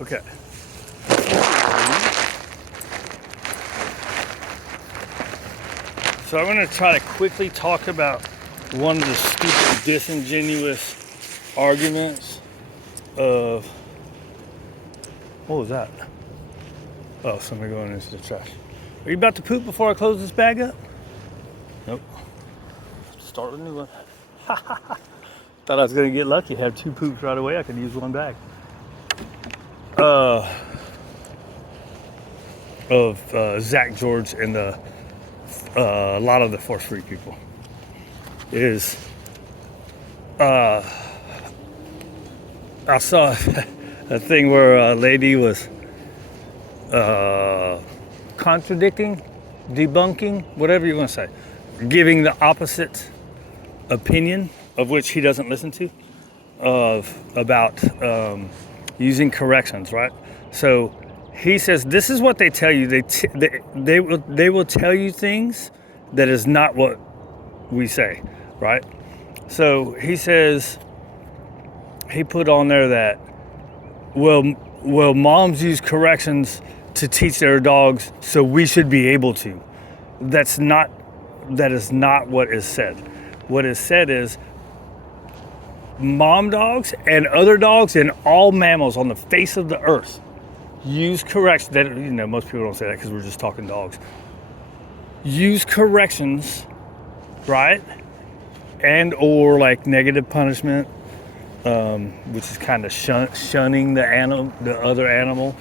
Okay. So I'm going to try to quickly talk about one of the stupid, disingenuous arguments of, what was that? Oh, somebody going into the trash. Are you about to poop before I close this bag up? Nope. Start with a new one. Thought I was going to get lucky, have 2 poops right away. I could use 1 bag. Of Zach George and a lot of the Force Free people is I saw a thing where a lady was contradicting, debunking, whatever you want to say, giving the opposite opinion of which he doesn't listen to, about using corrections, right? So he says this is what they tell you. They will tell you things that is not what we say, right? So he says, he put on there that well moms use corrections to teach their dogs, so we should be able to. That is not what is said. What is said is mom dogs and other dogs and all mammals on the face of the earth use corrections. That, most people don't say that because we're just talking dogs. Use corrections, right? And or like negative punishment, which is kind of shunning the other animal.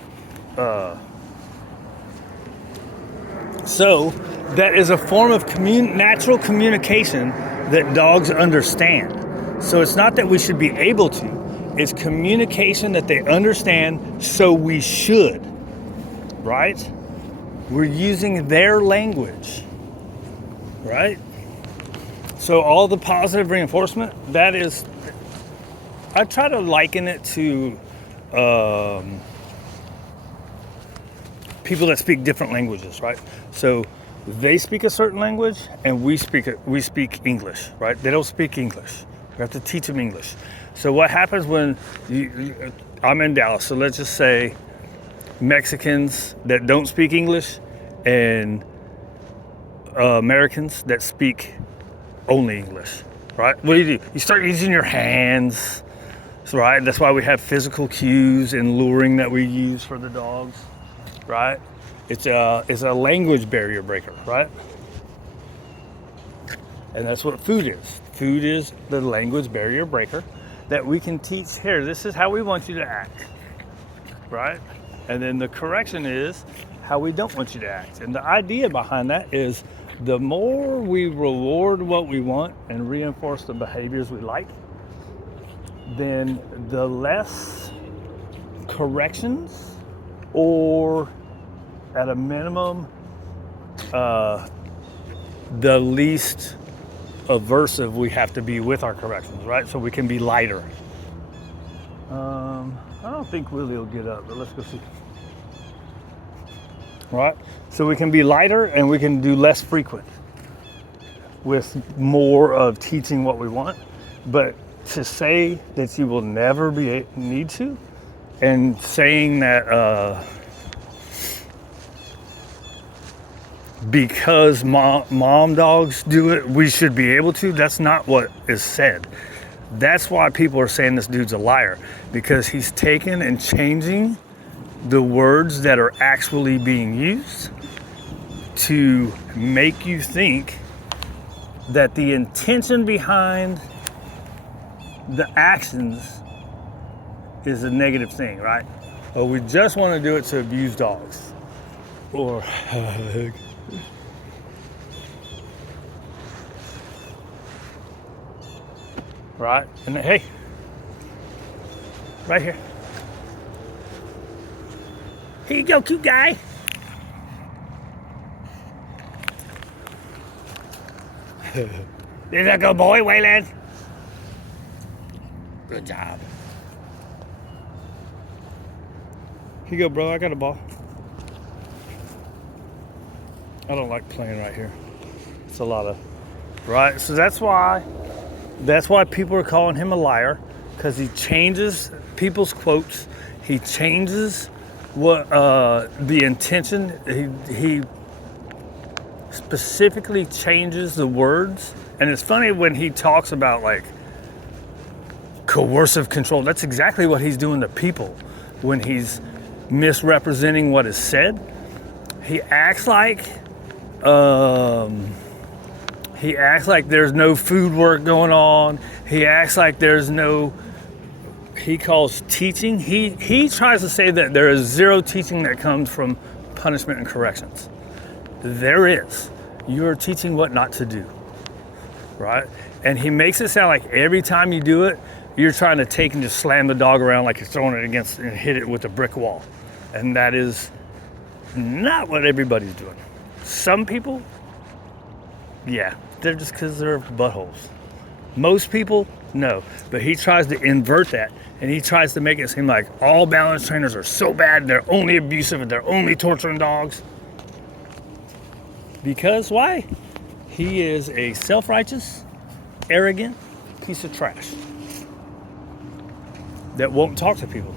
So that is a form of natural communication that dogs understand. So it's not that we should be able to. It's communication that they understand, so we should, right? We're using their language, right? So all the positive reinforcement, that is, I try to liken it to people that speak different languages, right? So they speak a certain language and we speak English, right? They don't speak English. We have to teach them English. So what happens when I'm in Dallas, so let's just say Mexicans that don't speak English and Americans that speak only English, right? What do? You start using your hands, right? That's why we have physical cues and luring that we use for the dogs, right? It's a language barrier breaker, right? And that's what food is. Food is the language barrier breaker that we can teach. Here, this is how we want you to act, right? And then the correction is how we don't want you to act. And the idea behind that is the more we reward what we want and reinforce the behaviors we like, then the less corrections, or at a minimum, the least aversive we have to be with our corrections, right? So we can be lighter. I don't think Willie will get up, but let's go see. Right? So we can be lighter and we can do less frequent with more of teaching what we want. But to say that you will never need to, and saying that because mom dogs do it, we should be able to, that's not what is said. That's why people are saying this dude's a liar, because he's taken and changing the words that are actually being used to make you think that the intention behind the actions is a negative thing, right? Or we just want to do it to abuse dogs. Or right? And hey, right here. Here you go, cute guy. There's a good boy, Wayland. Good job. Here you go, bro. I got a ball. I don't like playing right here. It's a lot of, right? So that's why people are calling him a liar, because he changes people's quotes. He changes what the intention. He specifically changes the words. And it's funny when he talks about like coercive control. That's exactly what he's doing to people when he's misrepresenting what is said. He acts like there's no food work going on. He acts like there's no, he calls teaching. He tries to say that there is zero teaching that comes from punishment and corrections. There is. You are teaching what not to do, right? And he makes it sound like every time you do it, you're trying to take and just slam the dog around like you're throwing it against and hit it with a brick wall. And that is not what everybody's doing. Some people, yeah, they're just because they're buttholes. Most people, no. But he tries to invert that, and he tries to make it seem like all balance trainers are so bad, and they're only abusive, and they're only torturing dogs. Because why? He is a self-righteous, arrogant piece of trash that won't talk to people.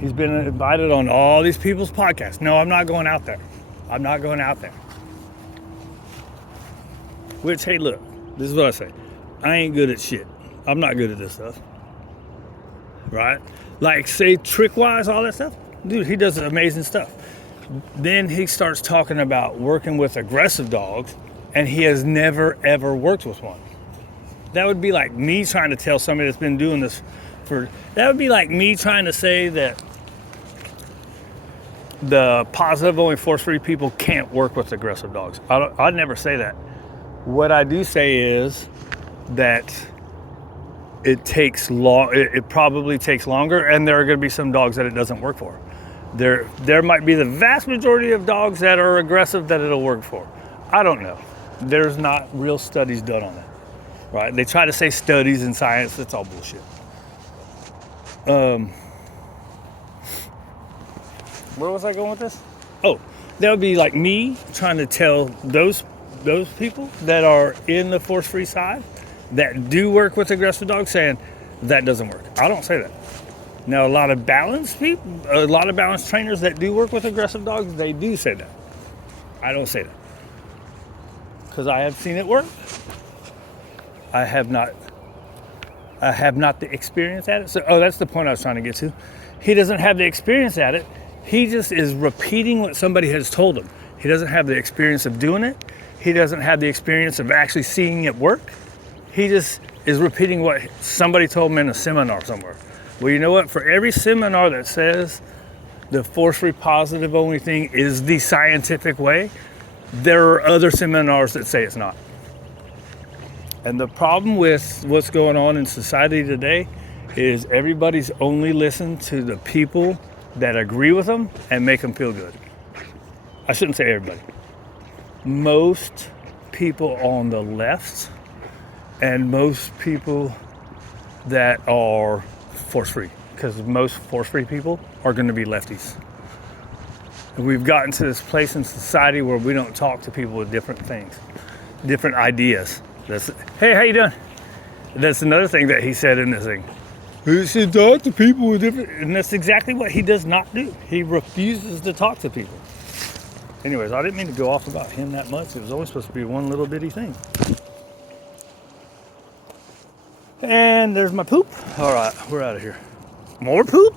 He's been invited on all these people's podcasts. No, I'm not going out there. I'm not going out there. Which, hey, look, this is what I say. I ain't good at shit. I'm not good at this stuff. Right? Like, say, trick-wise, all that stuff. Dude, he does amazing stuff. Then he starts talking about working with aggressive dogs, and he has never, ever worked with one. That would be like me trying to tell somebody that's been doing this that would be like me trying to say that the positive, only force-free people can't work with aggressive dogs. I'd never say that. What I do say is that it probably takes longer, and there are going to be some dogs that it doesn't work for. There might be the vast majority of dogs that are aggressive that it'll work for. I don't know. There's not real studies done on that, right? They try to say studies in science. That's all bullshit. Where was I going with this? Oh, that would be like me trying to tell those people that are in the force-free side that do work with aggressive dogs, saying that doesn't work. I don't say that. Now, a lot of balanced trainers that do work with aggressive dogs, they do say that. I don't say that. Because I have seen it work. I have not the experience at it. So, that's the point I was trying to get to. He doesn't have the experience at it. He just is repeating what somebody has told him. He doesn't have the experience of doing it. He doesn't have the experience of actually seeing it work. He just is repeating what somebody told him in a seminar somewhere. Well, you know what? For every seminar that says the force-free positive only thing is the scientific way, there are other seminars that say it's not. And the problem with what's going on in society today is everybody's only listened to the people that agree with them and make them feel good. I shouldn't say everybody. Most people on the left and most people that are force-free, because most force-free people are going to be lefties. And we've gotten to this place in society where we don't talk to people with different things, different ideas. Hey, how you doing? That's another thing that he said in this thing. He should talk to people with different, and that's exactly what he does not do. He refuses to talk to people. Anyways, I didn't mean to go off about him that much. It was only supposed to be one little bitty thing. And there's my poop. All right, we're out of here. More poop?